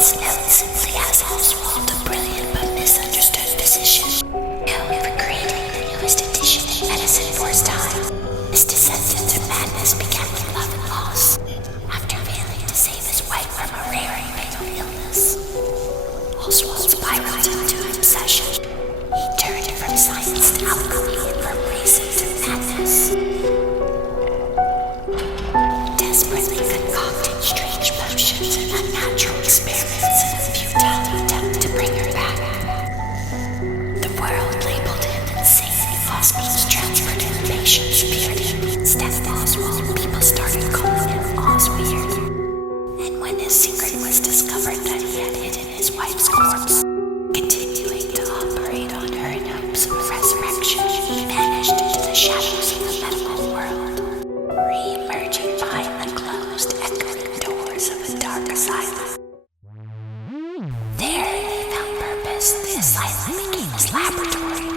Its note simply has Ozweird a brilliant but misunderstood physician, known for creating the newest edition in medicine for his time. His descent into madness began with love and loss, after failing to save his wife from a rare and fatal illness. Ozweird spiraled into obsession. He turned from science to alchemy and from reason to madness, desperately concocting strange potions and unnatural experiments in a futile attempt to bring her back. The world labeled him insane. Hospitals transferred him, patients feared him. Instead of Ozweird, people started calling him Ozweird. And when his secret was discovered that he had hidden his wife's corpse, continuing to operate on her in hopes of resurrection, he vanished into the shadows of the medical world, re-emerging behind the closed, echoing doors of a dark asylum. There he found purpose. The asylum became his laboratory.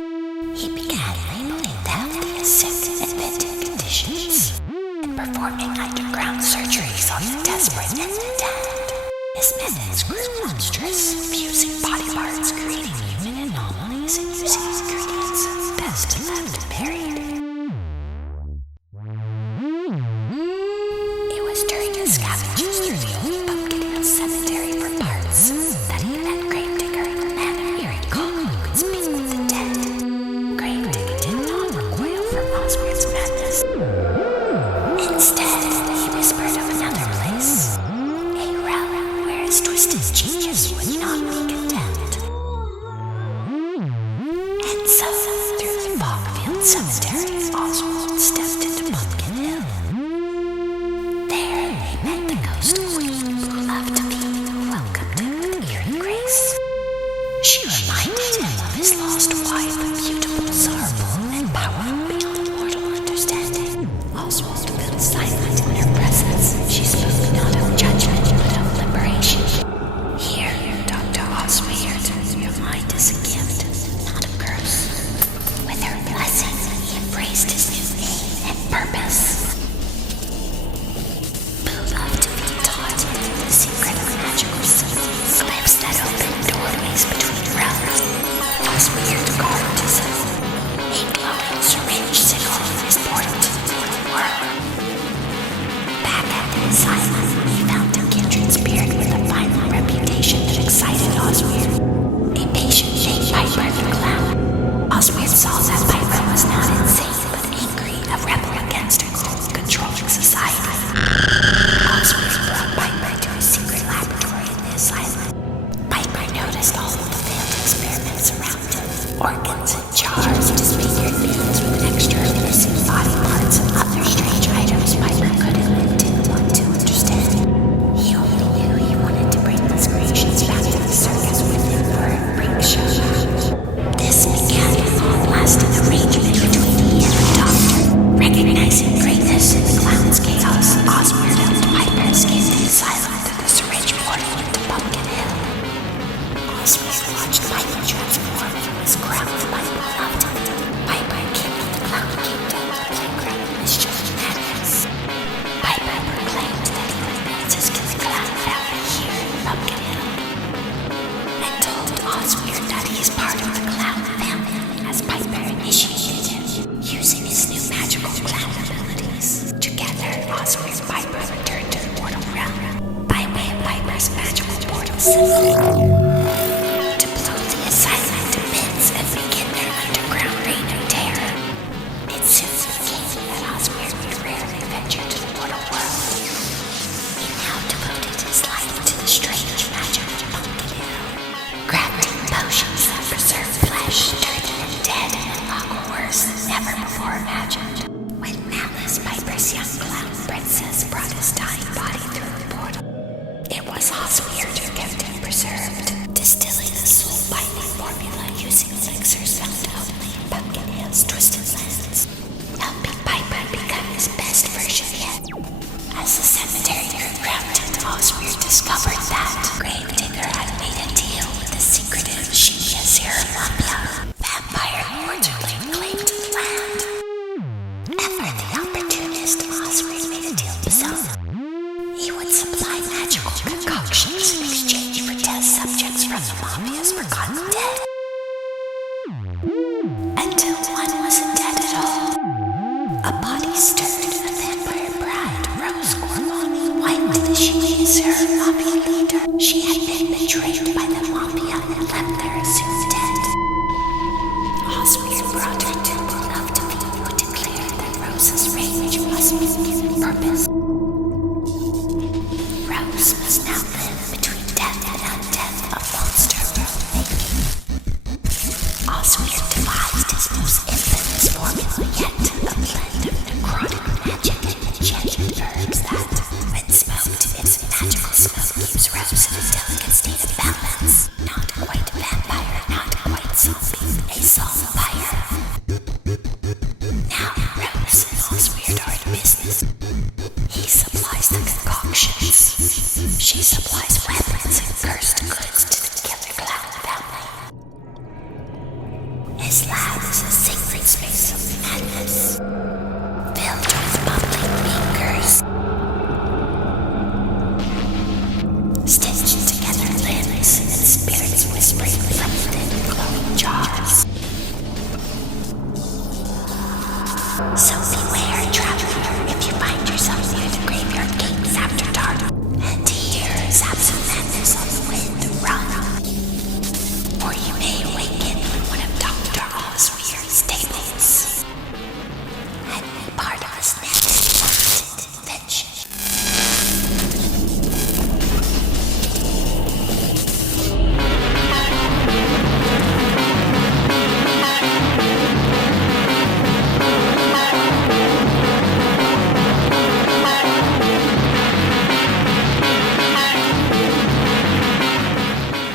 He began labeling them as sick, inventing conditions, and performing underground surgeries on the desperate and the dead. His methods grew monstrous, fusing body parts, creating human anomalies, and using ingredients best left buried. It was during his scavengings through the old Pumpkin Hill Cemetery for parts that he met Gravedigger, the man of hearing calling who could speak with the dead. Gravedigger did not recoil from Ozweird's madness. Instead, he whispered of another place, a realm where his twisted genius would not be condemned. And so, through the fog-filled cemetery, Ozweird stepped into Pumpkin Hill. There, he met the ghost queen, Boolovtiphy, who welcomed him with eerie grace. She reminded him of his lost wife, beautiful, sorrowful, and powerful beyond mortal understanding. Ozweird felt silent in her presence. She spoke not of judgment, but of liberation. Here, Dr. Ozweird, your mind is a gift, not a curse. With her blessing, he embraced his new aim and purpose. Boolovtiphy taught him the secret of magical symbols, clips that opened doorways between realms. Ozweird carved his own. A glowing syringe signal his portal to the mortal world. Back at the asylum, he found a kindred spirit with a violent reputation that excited Ozweird. A patient named Piper the Clown. Ozweird saw that Piper was not insane, but angry, a rebel against a controlling society. Ozweird brought Piper to his secret laboratory in the asylum. Piper noticed all of the failed experiments around him. Organs and jars, disfigured beings with extra missing body parts, and other strange items Piper couldn't and didn't want to understand. He only knew he wanted to bring these creations back to the circus with him for a freak show. This began a long-lasting arrangement between he and the doctor. Recognizing greatness in the clown's chaos, Ozweird helped Piper escape the asylum through the syringe portal into Pumpkin Hill. Ozweird watched Piper transform from his crown to Boolovtiphy. Piper came to the clown kingdom, a playground of mischief and madness. Piper proclaimed that he would answers to the clown family here in Pumpkin Hill, and told Ozweird that he is part of the clown family as Piper initiated him, using his new magical clown abilities. Together, Ozweird and Piper returned to the mortal realm by way of Piper's magical portal symbol, to blow the asylum to bits and begin their underground reign of terror. It soon became that Ozweird would rarely venture to the mortal world. He now devoted his life to the strange magic of Pumpkin Hill, crafting potions that preserve flesh, turning them dead and unlock horrors never before imagined. When Malice, Piper's young clown princess, brought his dying body through a portal, it was Ozweird who kept him preserved, distilling a soul-binding formula using elixirs found only in Pumpkin Hill's twisted lands, helping Piper become his best version yet. As the cemetery grew crowded, Ozweird discovered that Gravedigger had made a deal with the secretive Shimia Zerlamia, vampire lords who laid claim to the land. purpose. Rose must now live between death and undeath, a monster world-making. Ozweird devised his most infamous formula yet, a blend of necrotic magic and enchanted herbs that, when smoked, its magical smoke keeps Rose in a delicate state of balance. Not quite vampire, not quite zombie, a zombire. Now Rose and Ozweird are in business. He supplies the concoctions. She supplies weapons and cursed goods to the Killer Clown family. His lab is a sacred space of madness, filled with bubbling fingers, stitched together limbs and spirits whispering from within glowing jars. So beware.